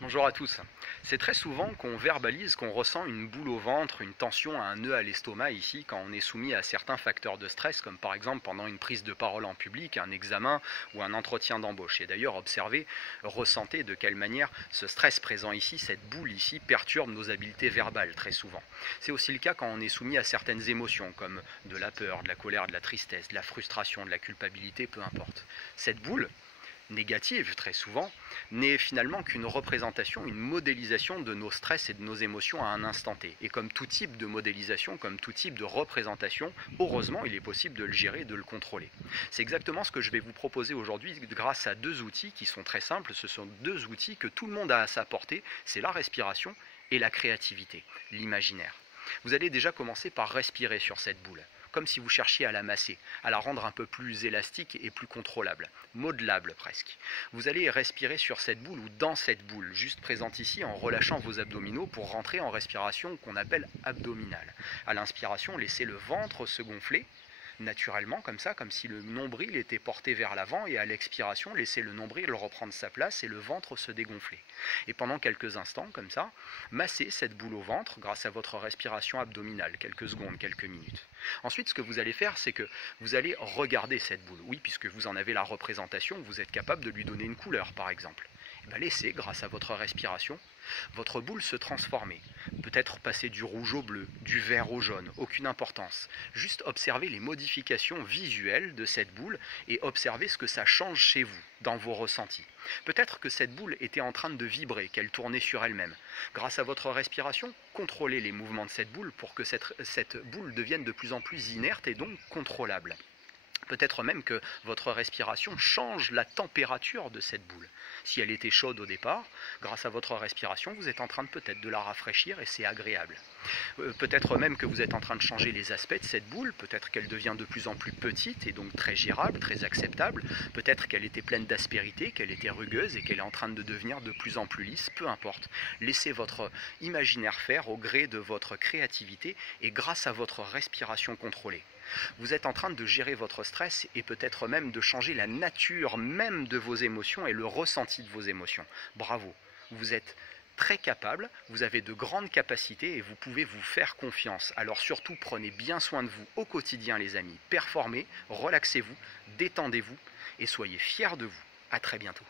Bonjour à tous. C'est très souvent qu'on verbalise qu'on ressent une boule au ventre, une tension, un nœud à l'estomac ici quand on est soumis à certains facteurs de stress comme par exemple pendant une prise de parole en public, un examen ou un entretien d'embauche. Et d'ailleurs observez, ressentez de quelle manière ce stress présent ici, cette boule ici, perturbe nos habiletés verbales très souvent. C'est aussi le cas quand on est soumis à certaines émotions comme de la peur, de la colère, de la tristesse, de la frustration, de la culpabilité, peu importe. Cette boule négative très souvent, n'est finalement qu'une représentation, une modélisation de nos stress et de nos émotions à un instant T. Et comme tout type de modélisation, comme tout type de représentation, heureusement il est possible de le gérer, de le contrôler. C'est exactement ce que je vais vous proposer aujourd'hui grâce à deux outils qui sont très simples. Ce sont deux outils que tout le monde a à sa portée, c'est la respiration et la créativité, l'imaginaire. Vous allez déjà commencer par respirer sur cette boule, comme si vous cherchiez à la masser, à la rendre un peu plus élastique et plus contrôlable, modelable presque. Vous allez respirer sur cette boule ou dans cette boule, juste présente ici en relâchant vos abdominaux pour rentrer en respiration qu'on appelle abdominale. À l'inspiration, laissez le ventre se gonfler, naturellement comme ça, comme si le nombril était porté vers l'avant, et à l'expiration, laissez le nombril reprendre sa place et le ventre se dégonfler. Et pendant quelques instants, comme ça, massez cette boule au ventre grâce à votre respiration abdominale, quelques secondes, quelques minutes. Ensuite, ce que vous allez faire, c'est que vous allez regarder cette boule. Oui, puisque vous en avez la représentation, vous êtes capable de lui donner une couleur, par exemple. Et bien, laissez, grâce à votre respiration, votre boule se transformer. Peut-être passer du rouge au bleu, du vert au jaune, aucune importance. Juste observez les modifications visuelles de cette boule et observez ce que ça change chez vous, dans vos ressentis. Peut-être que cette boule était en train de vibrer, qu'elle tournait sur elle-même. Grâce à votre respiration, contrôlez les mouvements de cette boule pour que cette boule devienne de plus en plus inerte et donc contrôlable. Peut-être même que votre respiration change la température de cette boule. Si elle était chaude au départ, grâce à votre respiration, vous êtes en train peut-être de la rafraîchir et c'est agréable. Peut-être même que vous êtes en train de changer les aspects de cette boule, peut-être qu'elle devient de plus en plus petite et donc très gérable, très acceptable, peut-être qu'elle était pleine d'aspérité, qu'elle était rugueuse et qu'elle est en train de devenir de plus en plus lisse, peu importe. Laissez votre imaginaire faire au gré de votre créativité et grâce à votre respiration contrôlée. Vous êtes en train de gérer votre stress et peut-être même de changer la nature même de vos émotions et le ressenti de vos émotions. Bravo, vous êtes très capable, vous avez de grandes capacités et vous pouvez vous faire confiance. Alors surtout, prenez bien soin de vous au quotidien les amis. Performez, relaxez-vous, détendez-vous et soyez fiers de vous. À très bientôt.